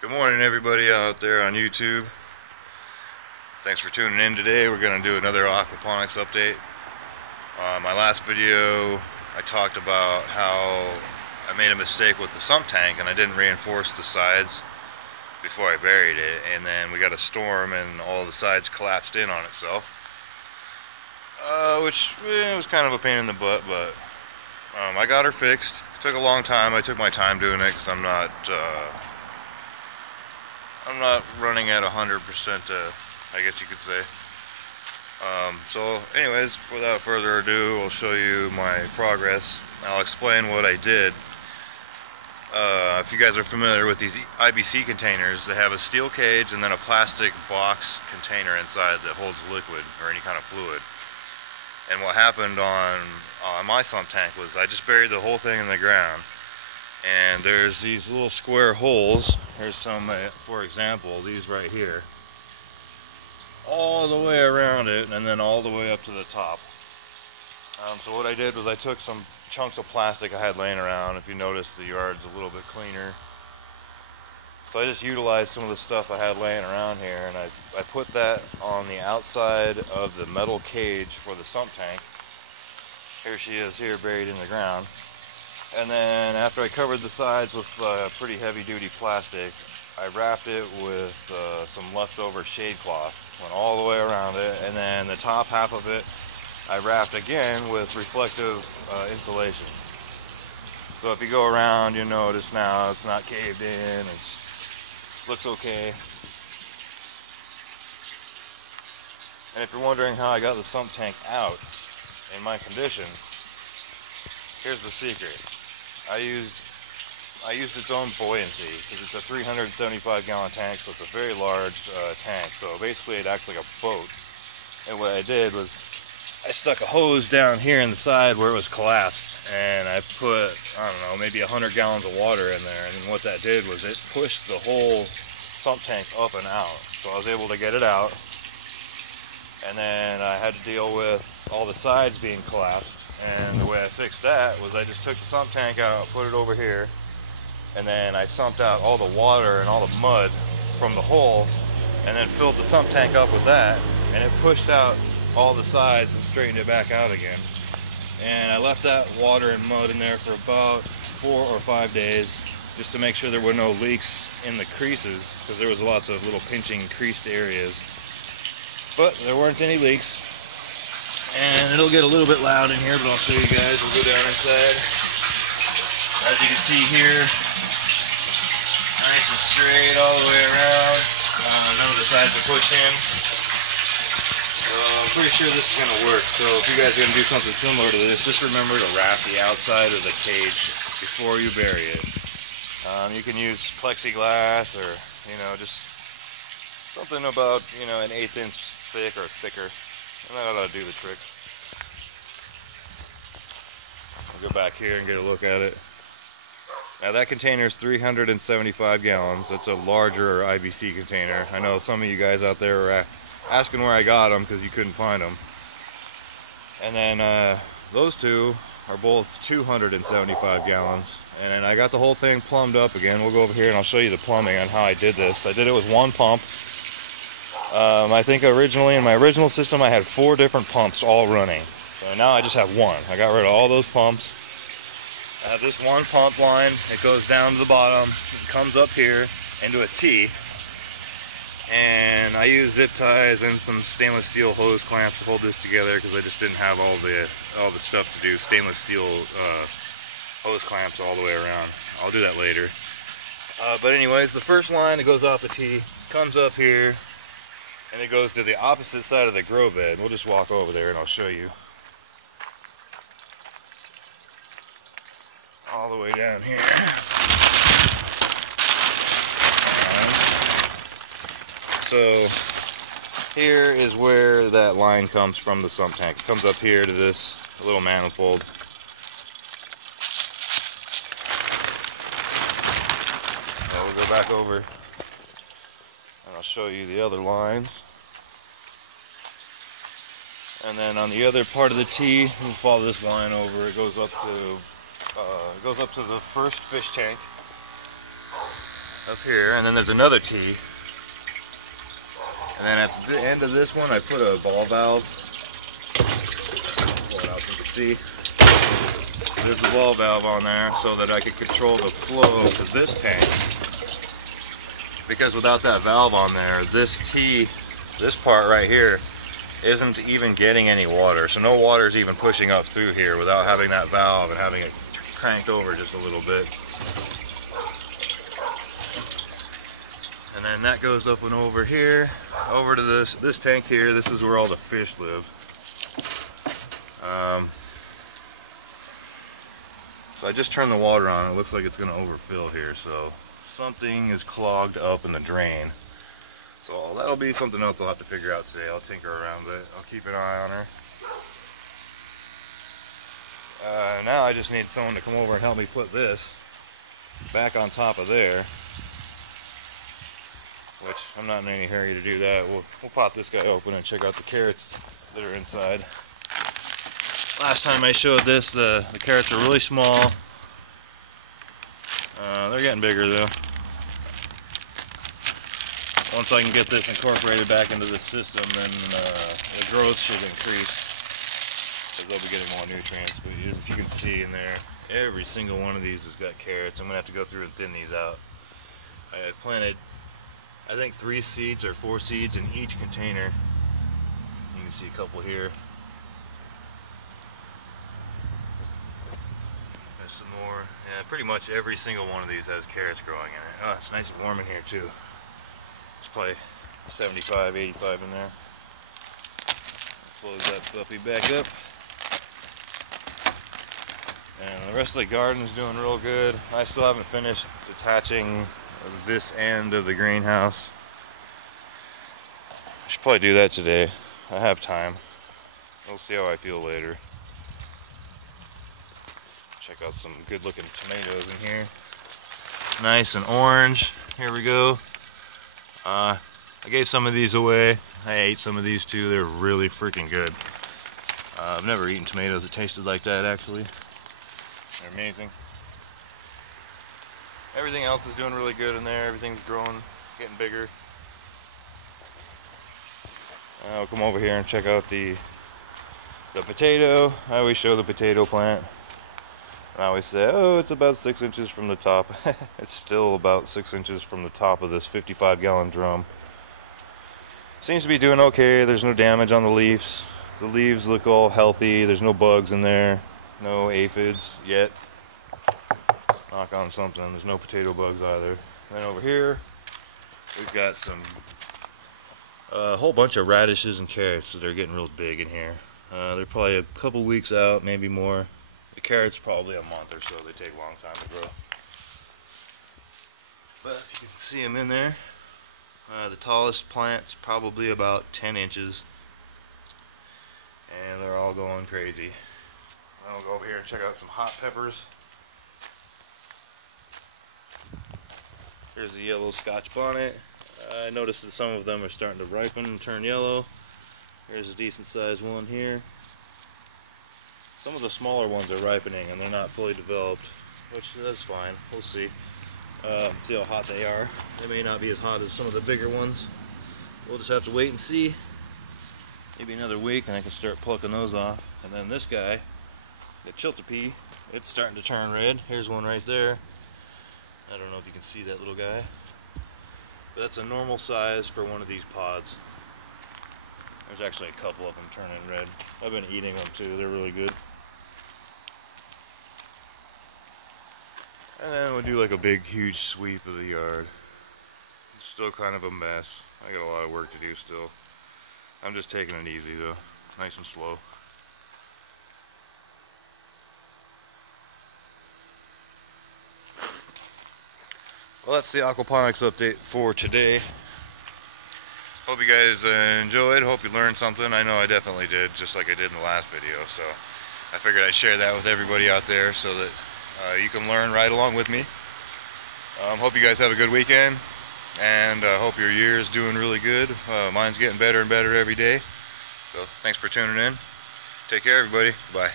Good morning, everybody out there on YouTube. Thanks for tuning in today. We're going to do another aquaponics update. My last video I talked about how I made a mistake with the sump tank and I didn't reinforce the sides before I buried it, and then we got a storm and all the sides collapsed in on itself, which was kind of a pain in the butt, but I got her fixed. It took a long time. I took my time doing it because I'm not running at 100%, I guess you could say. So anyways, without further ado, I'll show you my progress. I'll explain what I did. If you guys are familiar with these IBC containers, they have a steel cage and then a plastic box container inside that holds liquid or any kind of fluid. And what happened on my sump tank was I just buried the whole thing in the ground. And there's these little square holes. Here's some, for example, these right here. All the way around it and then all the way up to the top. So what I did was I took some chunks of plastic I had laying around. If you notice, the yard's a little bit cleaner. So I just utilized some of the stuff I had laying around here, and I put that on the outside of the metal cage for the sump tank. Here she is here, buried in the ground. And then after I covered the sides with pretty heavy duty plastic, I wrapped it with some leftover shade cloth. Went all the way around it, and then the top half of it I wrapped again with reflective insulation. So if you go around, you notice now it's not caved in, it looks okay. And if you're wondering how I got the sump tank out in my condition, here's the secret. I used its own buoyancy because it's a 375 gallon tank, so it's a very large tank. So basically it acts like a boat. And what I did was I stuck a hose down here in the side where it was collapsed, and I put, I don't know, maybe 100 gallons of water in there. And what that did was it pushed the whole sump tank up and out. So I was able to get it out. And then I had to deal with all the sides being collapsed. And the way I fixed that was I just took the sump tank out, put it over here, and then I sumped out all the water and all the mud from the hole, and then filled the sump tank up with that, and it pushed out all the sides and straightened it back out again. And I left that water and mud in there for about 4 or 5 days just to make sure there were no leaks in the creases, because there was lots of little pinching creased areas, but there weren't any leaks. And it'll get a little bit loud in here, but I'll show you guys. We'll go down inside. As you can see here, nice and straight all the way around. None of the sides are pushed in. I'm pretty sure this is going to work. So if you guys are going to do something similar to this, just remember to wrap the outside of the cage before you bury it. You can use plexiglass or, just something about, an 1/8 inch thick or thicker. And that ought to do the trick. I'll go back here and get a look at it. Now that container is 375 gallons. That's a larger IBC container. I know some of you guys out there are asking where I got them because you couldn't find them. And then those two are both 275 gallons. And I got the whole thing plumbed up again. We'll go over here and I'll show you the plumbing on how I did this. I did it with one pump. I think originally in my original system I had 4 different pumps all running. So now I just have one. I got rid of all those pumps. I have this one pump line. It goes down to the bottom. It comes up here into a T. And I use zip ties and some stainless steel hose clamps to hold this together because I just didn't have all the stuff to do stainless steel hose clamps all the way around. I'll do that later. But anyways, the first line that goes off the T comes up here. And it goes to the opposite side of the grow bed. We'll just walk over there and I'll show you. All the way down here. So here is where that line comes from the sump tank. It comes up here to this little manifold. So we'll go back over. I'll show you the other lines. And then on the other part of the T, you follow this line over. It goes up to the first fish tank. up here, and then there's another T. And then at the end of this one, I put a ball valve. Pull it out so you can see. There's the ball valve on there so that I can control the flow to this tank. Because without that valve on there, this T, this part right here, isn't even getting any water. So no water is even pushing up through here without having that valve and having it cranked over just a little bit. And then that goes up and over here, over to this tank here. This is where all the fish live. So I just turned the water on. It looks like it's going to overfill here. So something is clogged up in the drain. So that'll be something else I'll have to figure out today. I'll tinker around with it. I'll keep an eye on her. Now I just need someone to come over and help me put this back on top of there. Which I'm not in any hurry to do that. We'll pop this guy open and check out the carrots that are inside. Last time I showed this, the carrots are really small. They're getting bigger though. Once I can get this incorporated back into the system, then the growth should increase because they'll be getting more nutrients. But if you can see in there, every single one of these has got carrots. I'm going to have to go through and thin these out. I had planted, I think 3 seeds or 4 seeds in each container. You can see a couple here. There's some more. Yeah, pretty much every single one of these has carrots growing in it. Oh, it's nice and warm in here too. It's probably 75, 85 in there. Close that puppy back up. And the rest of the garden's doing real good. I still haven't finished attaching this end of the greenhouse. I should probably do that today. I have time. We'll see how I feel later. Check out some good looking tomatoes in here. Nice and orange. Here we go. I gave some of these away. I ate some of these too. They're really freaking good. I've never eaten tomatoes that tasted like that actually. They're amazing. Everything else is doing really good in there. Everything's growing, getting bigger. I'll come over here and check out the potato. I always show the potato plant. I always say, oh, it's about 6 inches from the top. It's still about 6 inches from the top of this 55-gallon drum. Seems to be doing okay. There's no damage on the leaves. The leaves look all healthy. There's no bugs in there. No aphids yet. Knock on something. There's no potato bugs either. Then over here, we've got a whole bunch of radishes and carrots that are getting real big in here. They're probably a couple weeks out, maybe more. The carrots probably a month or so. They take a long time to grow. But if you can see them in there, the tallest plant's probably about 10 inches. And they're all going crazy. I'll go over here and check out some hot peppers. Here's the yellow Scotch bonnet. I noticed that some of them are starting to ripen and turn yellow. Here's a decent sized one here. Some of the smaller ones are ripening and they're not fully developed, which that's fine. We'll see. See how hot they are. They may not be as hot as some of the bigger ones. We'll just have to wait and see. Maybe another week and I can start plucking those off. And then this guy, the chiltepee, it's starting to turn red. Here's one right there. I don't know if you can see that little guy. But that's a normal size for one of these pods. There's actually a couple of them turning red. I've been eating them too. They're really good. And then we'll do like a big, huge sweep of the yard. It's still kind of a mess. I got a lot of work to do still. I'm just taking it easy though. Nice and slow. Well, that's the Aquaponics update for today. Hope you guys enjoyed. Hope you learned something. I know I definitely did, just like I did in the last video. So I figured I'd share that with everybody out there so that you can learn right along with me. Hope you guys have a good weekend, and hope your year is doing really good. Mine's getting better and better every day. So thanks for tuning in. Take care, everybody. Bye.